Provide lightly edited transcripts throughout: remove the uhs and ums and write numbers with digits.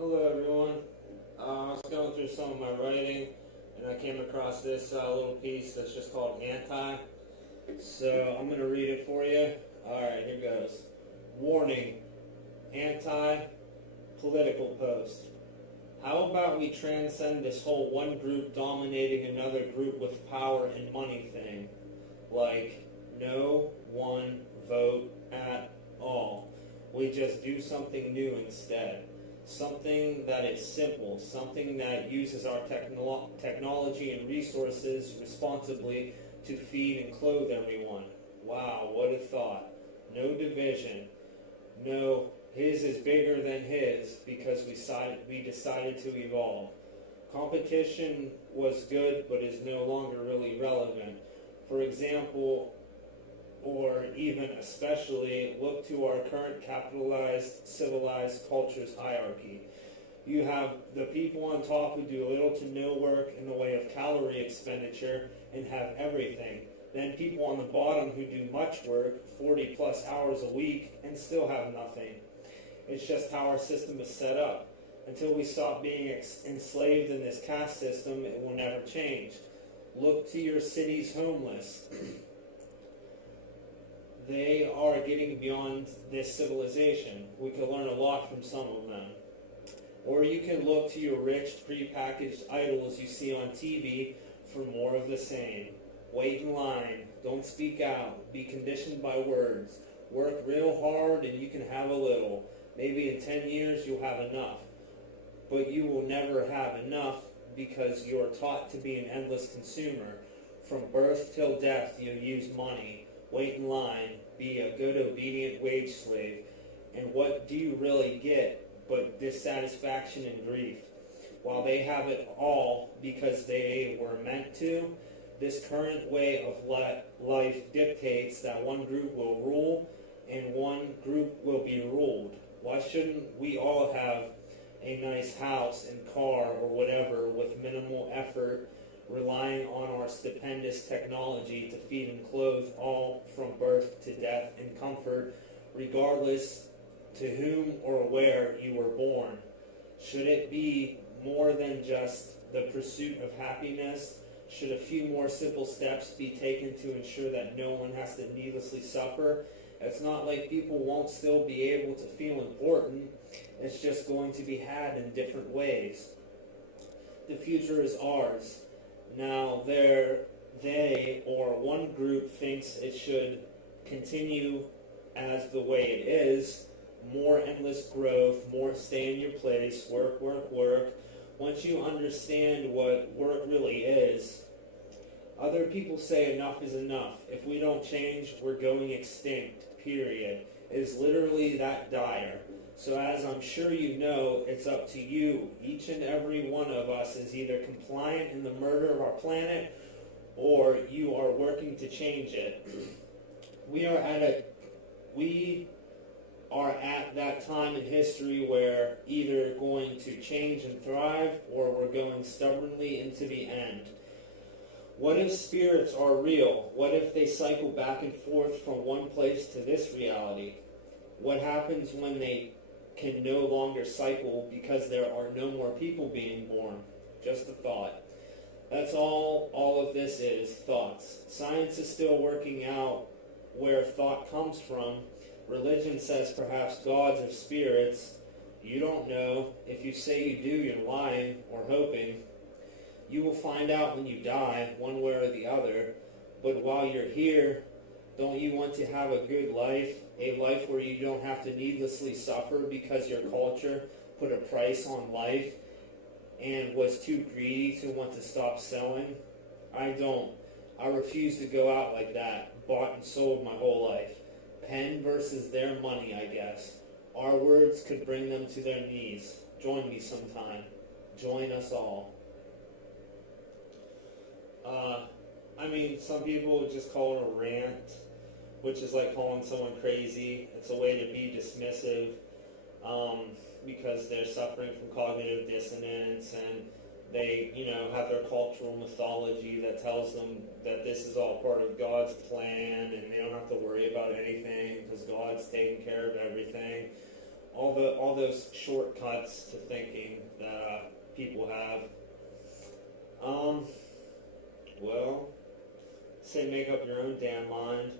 Hello everyone. I was going through some of my writing and I came across this little piece that's just called Anti. So I'm going to read it for you. Alright, here goes. Warning. Anti-political post. How about we transcend this whole one group dominating another group with power and money thing? Like, no one vote at all. We just do something new instead. Something that is simple, something that uses our technology and resources responsibly to feed and clothe everyone. Wow, what a thought. No division. No, his is bigger than his because we decided to evolve. Competition was good but is no longer really relevant. For example, or even especially, look to our current capitalized, civilized culture's hierarchy. You have the people on top who do little to no work in the way of calorie expenditure and have everything. Then people on the bottom who do much work, 40 plus hours a week, and still have nothing. It's just how our system is set up. Until we stop being enslaved in this caste system, it will never change. Look to your city's homeless. They are getting beyond this civilization. We can learn a lot from some of them. Or you can look to your rich, prepackaged idols you see on TV for more of the same. Wait in line. Don't speak out. Be conditioned by words. Work real hard and you can have a little. Maybe in 10 years you'll have enough. But you will never have enough because you're taught to be an endless consumer. From birth till death you'll use money. Wait in line, be a good obedient wage slave, and what do you really get but dissatisfaction and grief? While they have it all because they were meant to, this current way of life dictates that one group will rule and one group will be ruled. Why shouldn't we all have a nice house and car or whatever with minimal effort, relying on our stupendous technology to feed and clothe all from birth to death in comfort, regardless to whom or where you were born? Should it be more than just the pursuit of happiness? Should a few more simple steps be taken to ensure that no one has to needlessly suffer? It's not like people won't still be able to feel important. It's just going to be had in different ways. The future is ours. Now, they or one group thinks it should continue as the way it is. More endless growth, more stay in your place, work, work, work. Once you understand what work really is, other people say enough is enough. If we don't change, we're going extinct, period. It is literally that dire. So as I'm sure you know, it's up to you. Each and every one of us is either compliant in the murder of our planet or you are working to change it. We are at that time in history where either going to change and thrive or we're going stubbornly into the end. What if spirits are real? What if they cycle back and forth from one place to this reality? What happens when they can no longer cycle because there are no more people being born? Just a thought. That's all of this is, thoughts. Science is still working out where thought comes from. Religion says perhaps gods or spirits. You don't know. If you say you do, you're lying or hoping. You will find out when you die, one way or the other. But while you're here, don't you want to have a good life? A life where you don't have to needlessly suffer because your culture put a price on life and was too greedy to want to stop selling? I don't. I refuse to go out like that, bought and sold my whole life. Pen versus their money, I guess. Our words could bring them to their knees. Join me sometime. Join us all. Some people would just call it a rant, which is like calling someone crazy. It's a way to be dismissive because they're suffering from cognitive dissonance and they, have their cultural mythology that tells them that this is all part of God's plan and they don't have to worry about anything because God's taking care of everything. all those shortcuts to thinking that people have. Well, say make up your own damn mind.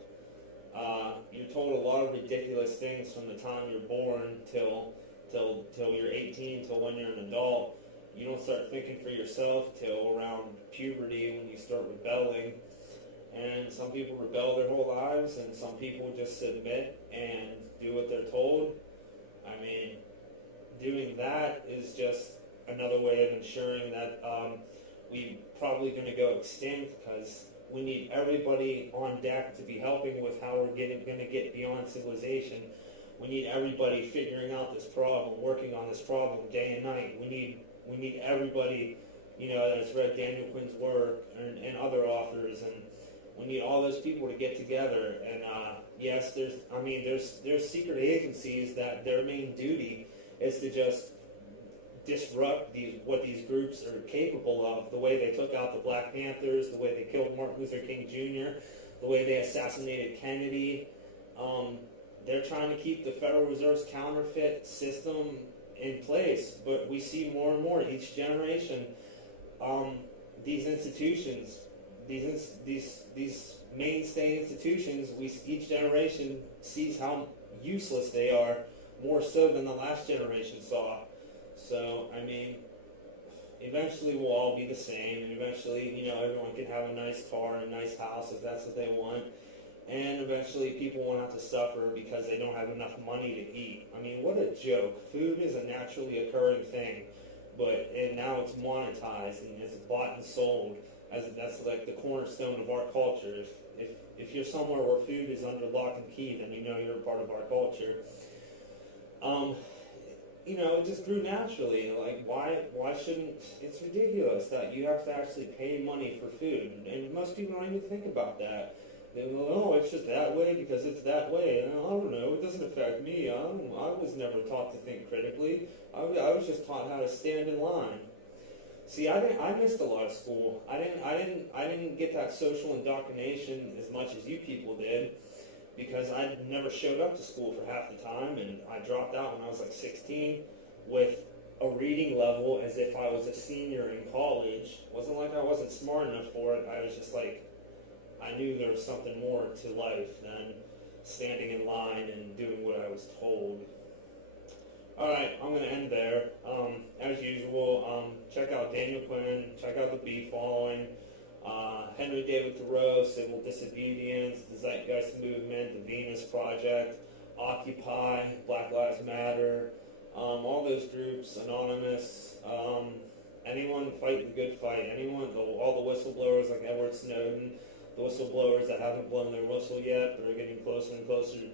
You're told a lot of ridiculous things from the time you're born till you're 18, till when you're an adult. You don't start thinking for yourself till around puberty when you start rebelling. And some people rebel their whole lives, and some people just submit and do what they're told. I mean, doing that is just another way of ensuring that we're probably going to go extinct, because we need everybody on deck to be helping with how we're going to get beyond civilization. We need everybody figuring out this problem, working on this problem day and night. We need everybody, that's read Daniel Quinn's work and other authors, and we need all those people to get together. And yes, there's secret agencies that their main duty is to just disrupt what these groups are capable of. The way they took out the Black Panthers, the way they killed Martin Luther King Jr., the way they assassinated Kennedy. They're trying to keep the Federal Reserve's counterfeit system in place, but we see more and more each generation. These institutions, these mainstay institutions, each generation sees how useless they are, more so than the last generation saw. So, I mean, eventually we'll all be the same, and eventually, everyone can have a nice car and a nice house if that's what they want. And eventually people won't have to suffer because they don't have enough money to eat. I mean, what a joke. Food is a naturally occurring thing, and now it's monetized and it's bought and sold. That's like the cornerstone of our culture. If you're somewhere where food is under lock and key, then you're a part of our culture. It just grew naturally. Like, why shouldn't, it's ridiculous that you have to actually pay money for food, and most people don't even think about that. They go, oh, it's just that way because it's that way. And I don't know, it doesn't affect me. I was never taught to think critically. I was just taught how to stand in line. See, I missed a lot of school. I didn't get that social indoctrination as much as you people did, because I never showed up to school for half the time, and I dropped out when I was like 16 with a reading level as if I was a senior in college. It wasn't like I wasn't smart enough for it. I was just like, I knew there was something more to life than standing in line and doing what I was told. Alright, I'm going to end there. As usual, check out Daniel Quinn, check out the Bee Following, Henry David Thoreau, Civil Disobedience, the Zeitgeist Movement, the Venus Project, Occupy, Black Lives Matter, all those groups, Anonymous, anyone fight the good fight, all the whistleblowers like Edward Snowden, the whistleblowers that haven't blown their whistle yet but are getting closer and closer to